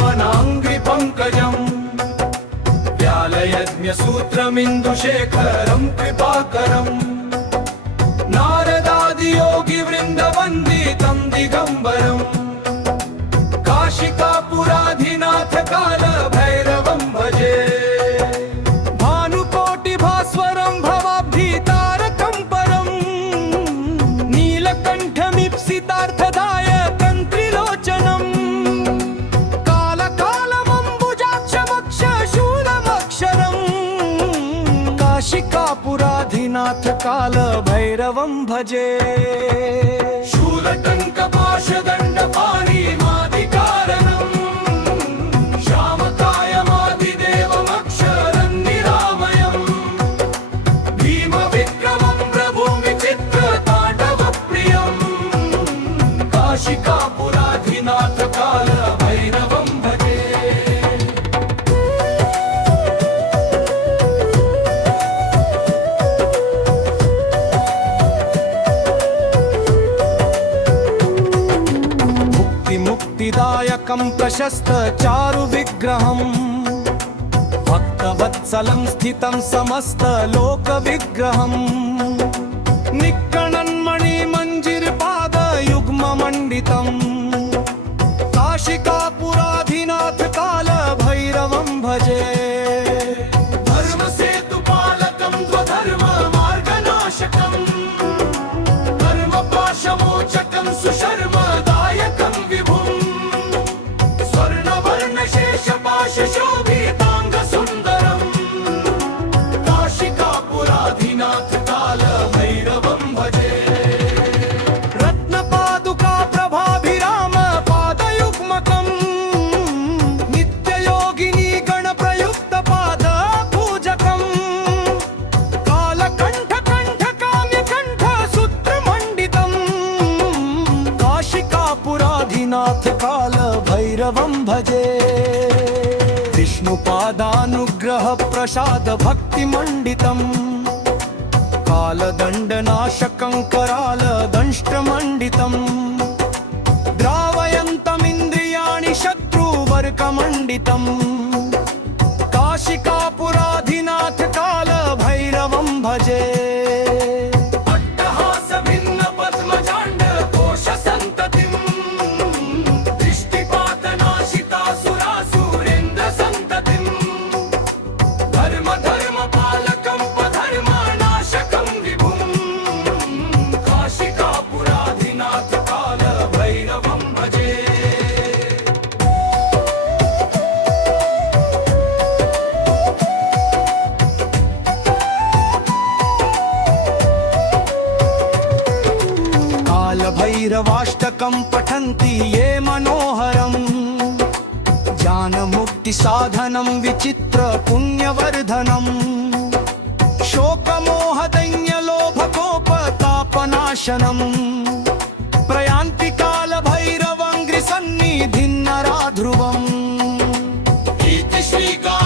पावनाङ्घ्रिपङ्कजम् व्यालयज्ञसूत्रमिन्दुशेखरं कृपाकरम् नारदादियोगिवृन्दवन्दितं दिगम्बरम् काशिकापुराधिनाथ कालभैरवं भजे भानुकोटिभास्वरं भवाब्धितारकं परम् नीलकण्ठमीप्सितार्थदायकं त्रिलोचनम् कालकालमम्बुजाक्षमक्षशूलमक्षरम् काशिकापुराधिनाथ कालभैरवं भजे शूलटङ्कपाशदण्डपाणिमादिकारणम् श्यामकायमादिदेवमक्षरं निरामयम् भीमविक्रमं प्रभुविचित्रताण्डवप्रियम् काशिकापुराधिनाथ कालभैरवं भजे मुक्तिदायकं प्रशस्त चारु विग्रहम् भक्तवत्सलं स्थितं समस्त लोक विग्रहम् निक्कणन्मणिमञ्जिरपाद युग्म मंडितम् काशिकापुराधिनाथ कालभैरवं भजे धर्मसेतुपालकं स्वधर्म मार्गनाशकम् धर्मपाशमोचकं सुशर्मदायकं विभुम् शोभितांगसुन्दरम् काशिकापुराधिनाथ कालभैरवं भजे रत्नपादुका प्रभाभिराम पादयुग्मकम् नित्ययोगिनी गणप्रयुक्तपाद पूजकम् कालकण्ठकण्ठकाम्यकण्ठ सूत्रमण्डितम् काशिकापुराधिनाथ कालभैरवं भजे विष्णुपादानुग्रह प्रसाद भक्तिमण्डितम् कालदण्डनाशकं करालदंष्ट्रमण्डितम् द्रावयन्तमिन्द्रियाणि शत्रुवर्कमण्डितम् काशिकापुराधिनाथ कालभैरवं भजे भैरवाष्टकं पठन्ति ये मनोहरम् ज्ञानमुक्तिसाधनं विचित्र पुण्यवर्धनम् शोकमोहदैन्यलोभकोपतापनाशनम् प्रयान्ति कालभैरवं गृसन्निधिं नराध्रुवम् इति श्रीका